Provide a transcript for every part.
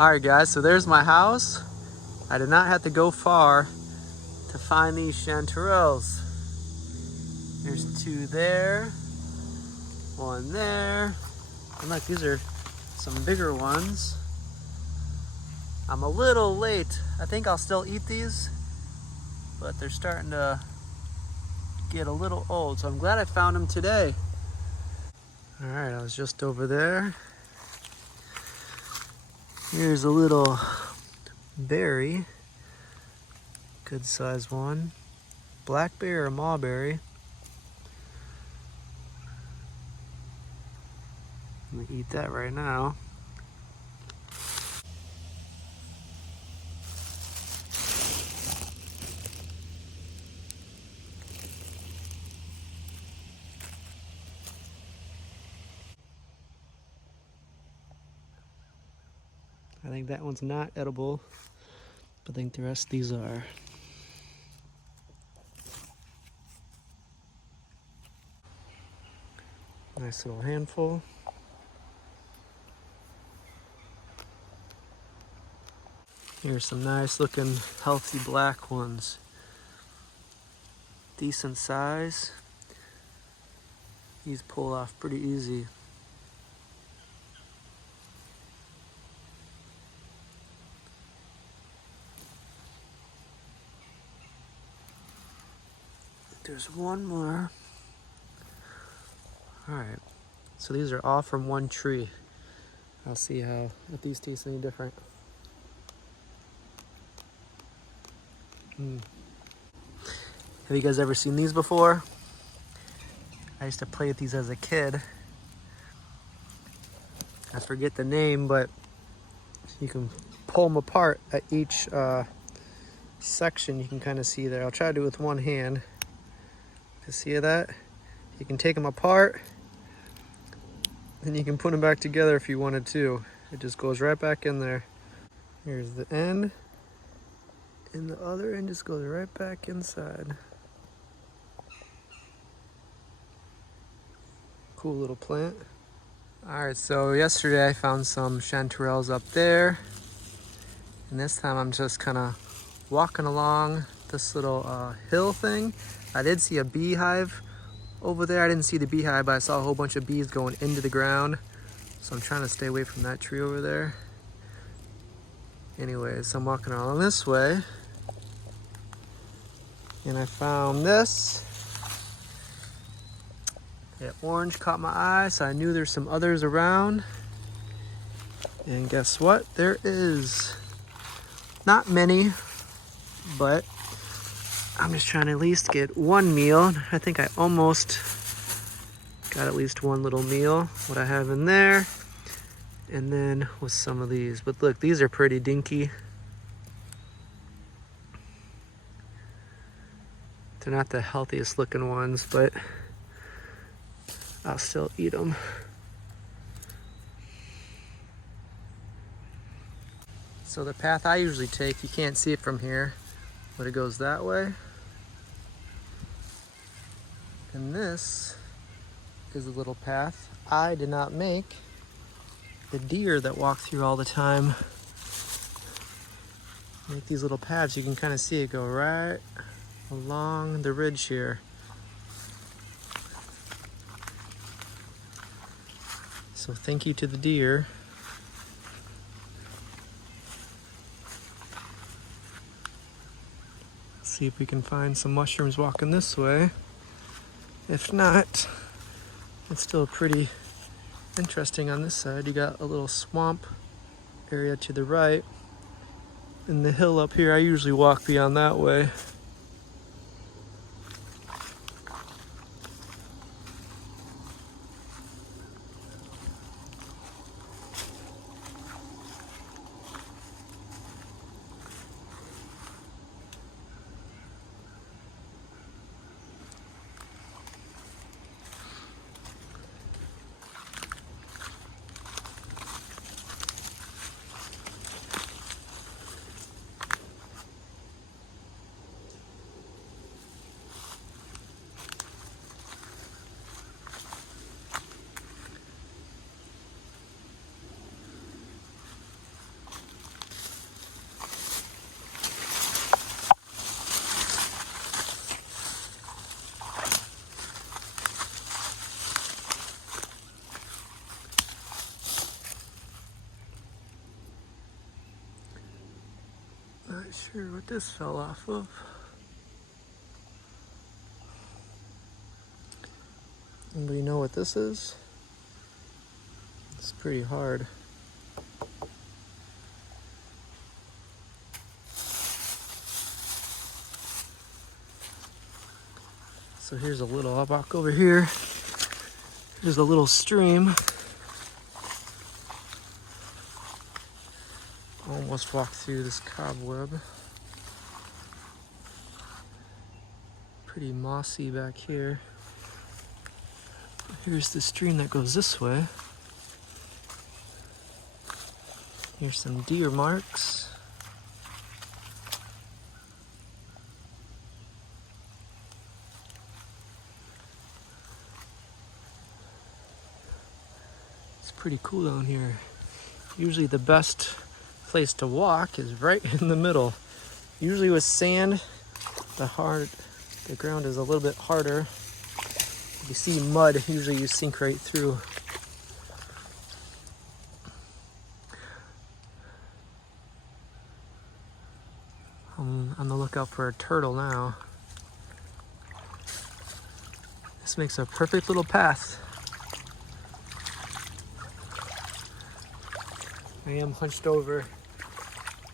Alright guys, so there's my house. I did not have to go far to find these chanterelles. There's two there, one there, and look, these are some bigger ones. I'm a little late. I think I'll still eat these, but they're starting to get a little old, so I'm glad I found them today. Alright, I was just over there. Here's a little berry, good size one. Blackberry or mulberry. I'm gonna eat that right now. I think that one's not edible, but I think the rest of these are. Nice little handful. Here's some nice looking healthy black ones. Decent size. These pull off pretty easy. There's one more. Alright, so these are all from one tree. I'll see if these taste any different. Have you guys ever seen these before? I used to play with these as a kid. I forget the name, but you can pull them apart at each section. You can kind of see there. I'll try to do it with one hand. To see that? You can take them apart, and you can put them back together if you wanted to. It just goes right back in there. Here's the end, and the other end just goes right back inside. Cool little plant. Alright, so yesterday I found some chanterelles up there, and this time I'm just kind of walking along this little hill thing. I did see a beehive over there. I didn't see the beehive, but I saw a whole bunch of bees going into the ground, so I'm trying to stay away from that tree over there. Anyways, I'm walking along this way, and I found this. That orange caught my eye, so I knew there's some others around. And guess what? There is not many, but I'm just trying to at least get one meal. I think I almost got at least one little meal. What I have in there, and then with some of these. But look, these are pretty dinky. They're not the healthiest looking ones, but I'll still eat them. So the path I usually take, you can't see it from here, but it goes that way. And this is a little path I did not make. The deer that walk through all the time make these little paths. You can kind of see it go right along the ridge here. So thank you to the deer. Let's see if we can find some mushrooms walking this way. If not, it's still pretty interesting on this side. You got a little swamp area to the right, and the hill up here, I usually walk beyond that way. Not sure what this fell off of. Anybody know what this is? It's pretty hard. So here's a little, I'll walk over here. Here's a little stream. Almost walked through this cobweb. Pretty mossy back here. Here's the stream that goes this way. Here's some deer marks. It's pretty cool down here. Usually the best place to walk is right in the middle. Usually with sand, the ground is a little bit harder. If you see mud, usually you sink right through. I'm on the lookout for a turtle now. This makes a perfect little path. I am hunched over.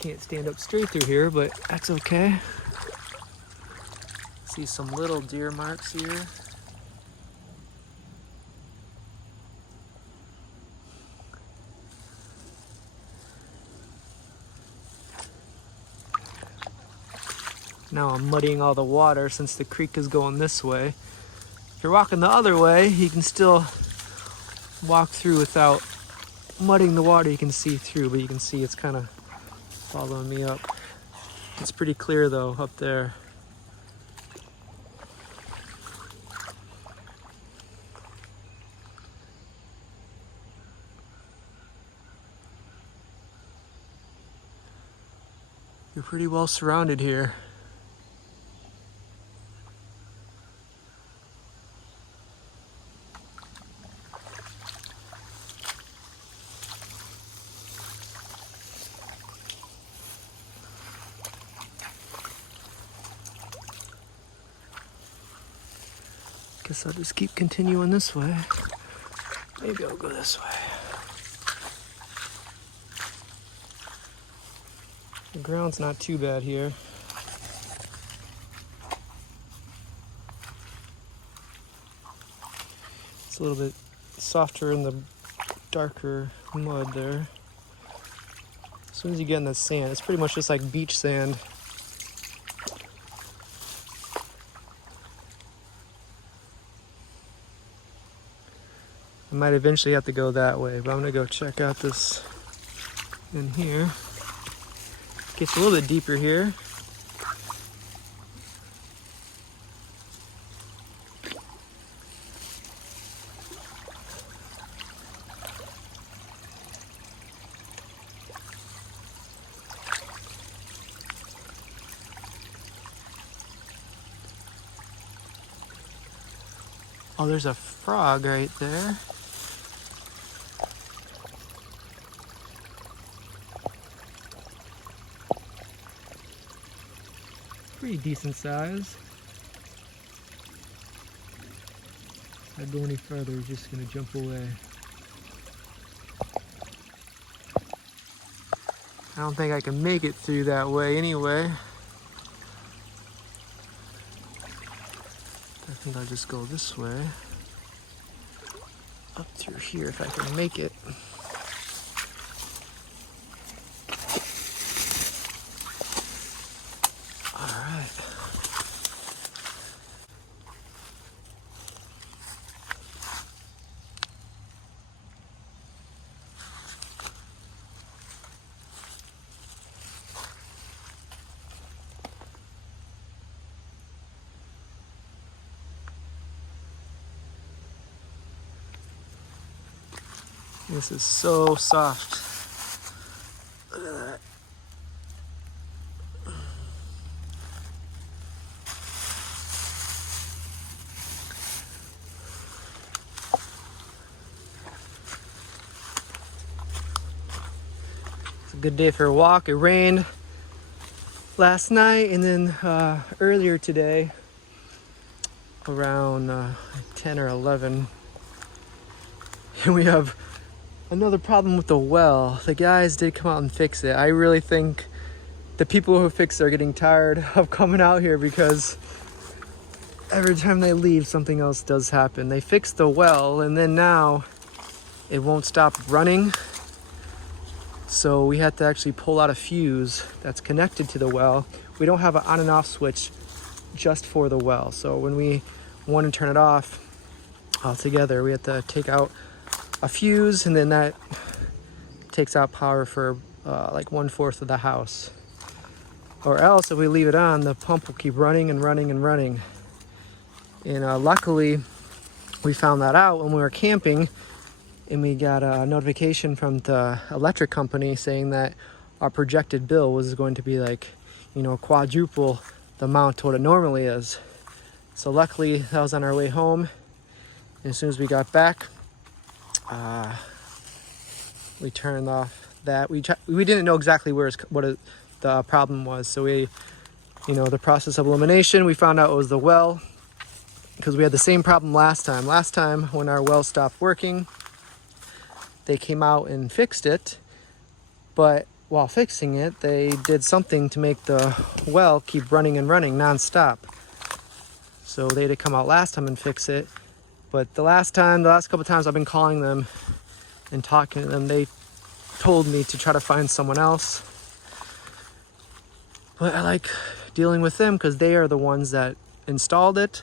Can't stand up straight through here, but that's okay. See some little deer marks here. Now I'm muddying all the water since the creek is going this way. If you're walking the other way, you can still walk through without mudding the water. You can see through, but you can see it's kind of following me up. It's pretty clear though up there. You're pretty well surrounded here. Guess I'll just keep continuing this way. Maybe I'll go this way. The ground's not too bad here. It's a little bit softer in the darker mud there. As soon as you get in the sand, it's pretty much just like beach sand. I might eventually have to go that way, but I'm gonna go check out this in here. Gets a little bit deeper here. Oh, there's a frog right there. Pretty decent size. If I go any further, he's just gonna jump away. I don't think I can make it through that way anyway. I think I'll just go this way. Up through here if I can make it. Alright. This is so soft. Look at that. It's a good day for a walk. It rained last night, and then earlier today around 10 or 11, and we have another problem with the well. The guys did come out and fix it. I really think the people who fix it are getting tired of coming out here, because every time they leave, something else does happen. They fixed the well, and then now it won't stop running. So we had to actually pull out a fuse that's connected to the well. We don't have an on and off switch just for the well. So when we want to turn it off altogether, we have to take out a fuse, and then that takes out power for like 1/4 of the house. Or else, if we leave it on, the pump will keep running and running and running. And luckily, we found that out when we were camping, and we got a notification from the electric company saying that our projected bill was going to be like, quadruple the amount to what it normally is. So luckily, that was on our way home. And as soon as we got back, we turned off that. We didn't know exactly the problem was. So we, the process of elimination, we found out it was the well, because we had the same problem last time. Last time when our well stopped working, they came out and fixed it, but while fixing it, they did something to make the well keep running and running nonstop. So they had to come out last time and fix it. But the last couple times I've been calling them and talking to them, they told me to try to find someone else. But I like dealing with them because they are the ones that installed it.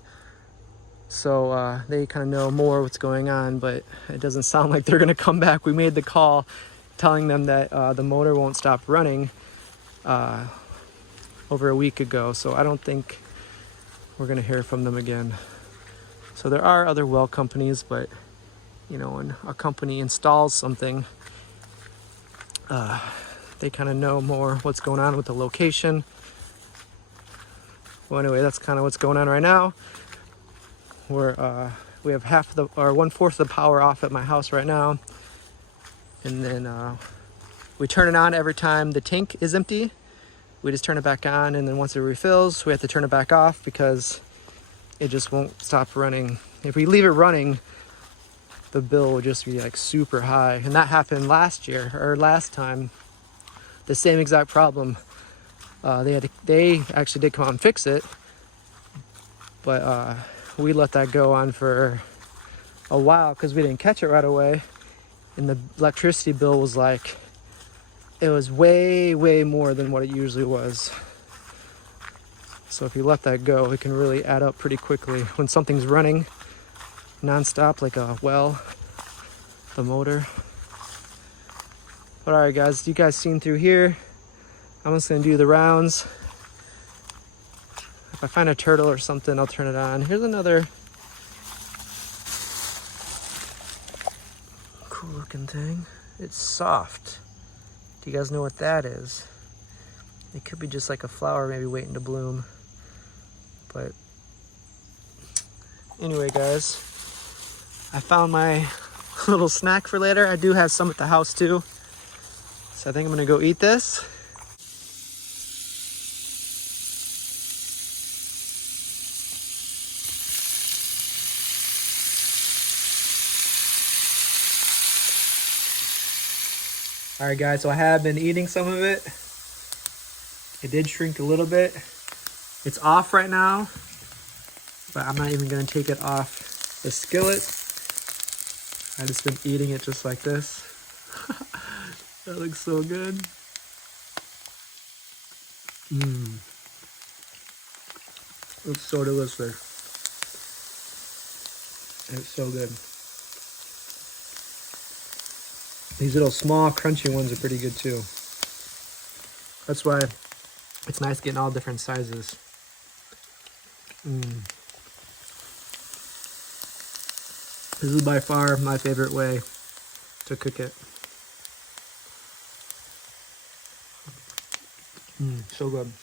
So they kind of know more what's going on, but it doesn't sound like they're going to come back. We made the call telling them that the motor won't stop running over a week ago. So I don't think we're going to hear from them again. So there are other well companies, but when a company installs something, they kind of know more what's going on with the location. Well, anyway, that's kind of what's going on right now. We have 1/4 of the power off at my house right now, and then we turn it on every time the tank is empty. We just turn it back on, and then once it refills, we have to turn it back off because it just won't stop running. If we leave it running, the bill will just be like super high, and that happened last time. The same exact problem. They actually did come out and fix it, but we let that go on for a while because we didn't catch it right away, and the electricity bill was like, it was way more than what it usually was. So if you let that go, it can really add up pretty quickly when something's running non-stop, like a well, the motor. But all right, guys, you guys seen through here. I'm just gonna do the rounds. If I find a turtle or something, I'll turn it on. Here's another cool looking thing. It's soft. Do you guys know what that is? It could be just like a flower maybe waiting to bloom. But anyway, guys, I found my little snack for later. I do have some at the house too. So I think I'm gonna go eat this. All right, guys, so I have been eating some of it. It did shrink a little bit. It's off right now, but I'm not even gonna take it off the skillet. I just been eating it just like this. That looks so good. It's so delicious. It's so good. These little small crunchy ones are pretty good too. That's why it's nice getting all different sizes. This is by far my favorite way to cook it. So good.